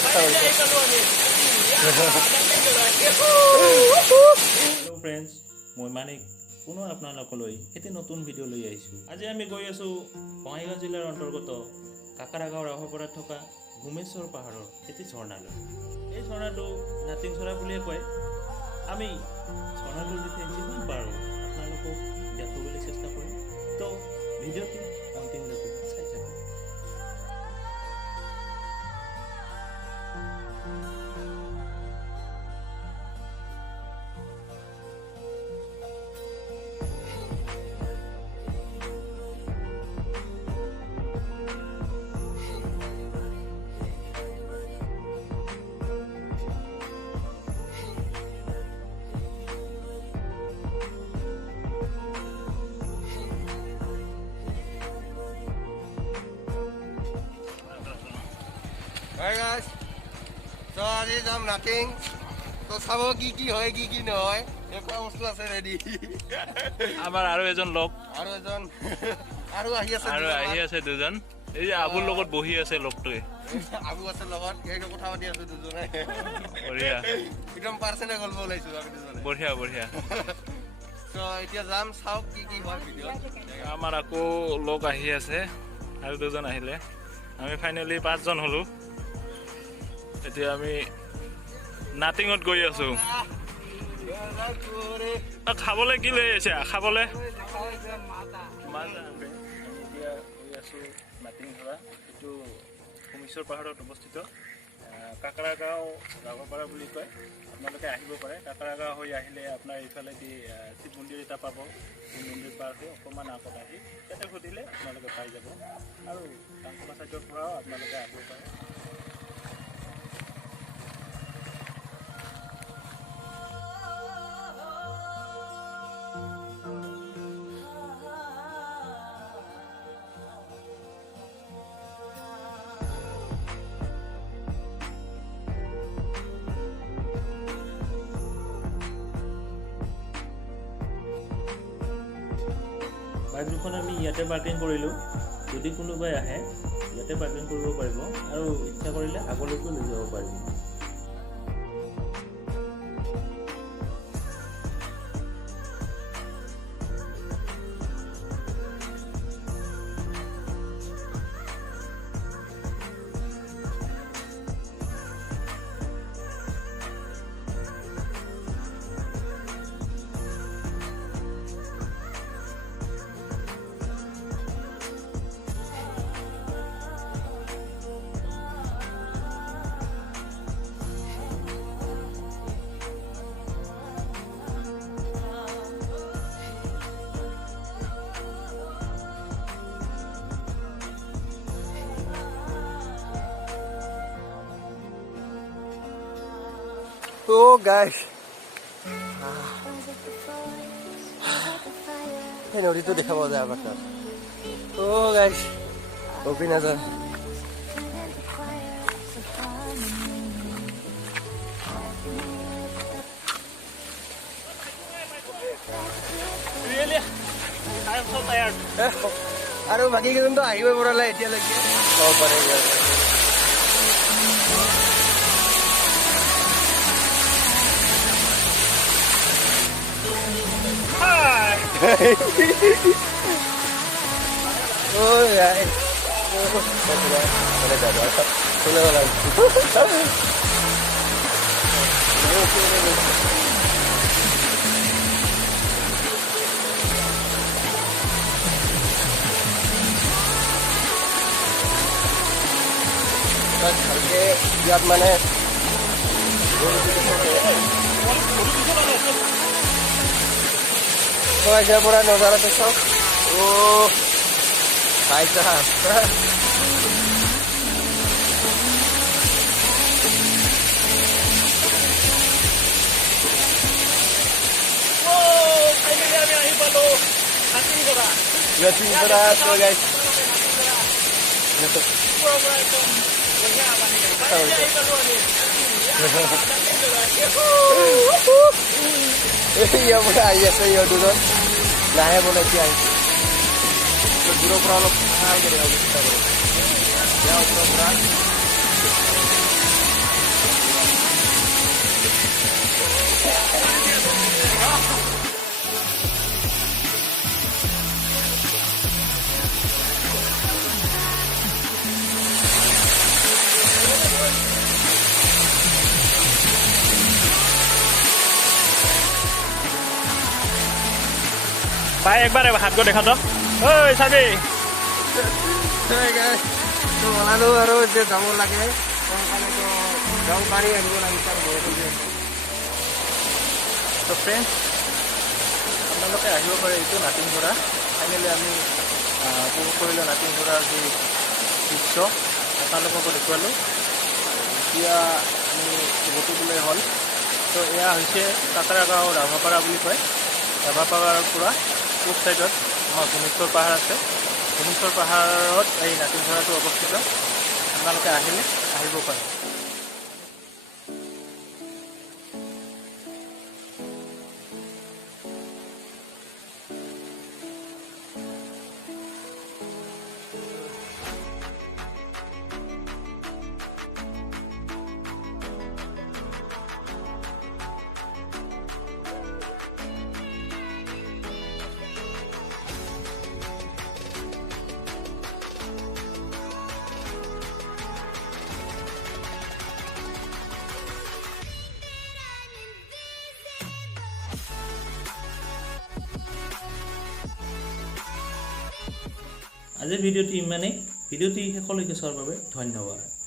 Hello friends, মই মানিক পুনৰ আপোনালোকলৈ এটি নতুন ভিডিঅ' লৈ আহিছোঁ। আজি আমি গৈ আছোঁ বঙাইগাঁও জিলাৰ অন্তৰ্গত কাকাৰাগাঁও ৰাসপাৰাত থকা ভূমেশ্বৰ পাহাৰৰ এটি ঝৰ্ণালৈ। এই ঝৰ্ণাটো নাতিং ঝৰা বুলিয়ে কয়। আমি ঝৰ্ণাটোৰ বিষয়ে যিমান পাৰোঁ আপোনালোকক দেখুৱাবলৈ চেষ্টা কৰিম। তো ভিডিঅ'টি অন্তিমলৈকে চাই থাকক। Hi guys, so আজি যাম নাটিং তো চাব কি হয় কি নহয় এটা বস্তু আছে ৰেডি আমাৰ আৰু এজন লোক আৰু আহি আছে দুজন এই যে আবুৰ লগত বহি আছে লোকটোৱে আবু আছে লগত এইটো কথা পাতি আছে দুজনে বঢ়িয়া একদম পাৰ্চনেল গল্প ওলাইছো আমি দুজনে বঢ়িয়া তো এতিয়া যাম চাওক কি হয় ভিডিঅ আমাৰ আকৌ লোক আহি আছে আৰু দুজন আহিলে আমি ফাইনেলি 5 জন হলো এতিয়া আমি নাটিঙত গৈ আছো খাবলৈ কি লৈ আছে খাবলৈ নাটিং ধৰা এইটো ভূমেশ্বৰ পাহাৰত অৱস্থিত কাকাৰাগাঁও ৰাসপাৰা বুলি কয় আপোনালোকে আহিব পাৰে কাকাৰাগাঁও হৈ আহিলে আপোনাৰ এইফালেদি শিৱ মন্দিৰ এটা পাব শিৱ মন্দিৰ পাৰ হৈ অকণমান আগত আহি তাতে সুধিলে আপোনালোকে পাই যাব আৰু কাংকমা চাইডৰ পৰাও আপোনালোকে আহিব পাৰে বাইক দুখন আমি ইয়াতে পাৰ্কিং কৰিলোঁ যদি কোনোবাই আহে ইয়াতে পাৰ্কিং কৰিব পাৰিব আৰু ইচ্ছা কৰিলে আগলৈকো লৈ যাব পাৰিব Oh guys, এই নদীটো দেখা পোৱা যায় আমাৰ তাত Oh guys, অভিনন্দন আৰু বাকী কেইজনতো আহিবই পৰা নাই এতিয়ালৈকে হ'ব পাৰে Oh guys, boleh dapat, boleh lagi. Bas, harga lihat mana? So aja pura nozara tuh sok. Oh, baik dah. Oh, ini ahi palo. Nating ঝরা so guys. Iya pura iya saya dulu. Lahe boleh kiai. Duro pura lo mahal jadi kita. Ya pura. ভাই একবাৰ হাত গৈ দেখা যাওক ঐ চাবি Hey guys, তো ওলালো আৰু যে যাব লাগে সোনকালে তো যাওঁ পানী আনিব লাগিছে আৰু বৰষুণ দি আছে। তো ফ্ৰেণ্ডছ আপোনালোকে আহিব পাৰে এইটো নাটিং ঘোঁৰা ফাইনেলি আমি উপভোগ কৰিলোঁ নাটিং ঘোঁৰাৰ যি দৃশ্য আপোনালোককো দেখুৱালোঁ এতিয়া আমি উভতিবলৈ হ'ল তো এয়া হৈছে কাকৰা গাঁও ৰাভাপাৰা বুলি কয় ৰাভাপাৰাৰ পৰা পূব ছাইডত আমাৰ ভূমেশ্বৰ পাহাৰ আছে ভূমেশ্বৰ পাহাৰত এই নাটিং ঘোঁৰাটো অৱস্থিত আপোনালোকে আহিলে আহিব পাৰে আজিৰ ভিডিঅ'টি ইমানেই ভিডিঅ'টি শেষলৈকে চোৱাৰ বাবে ধন্যবাদ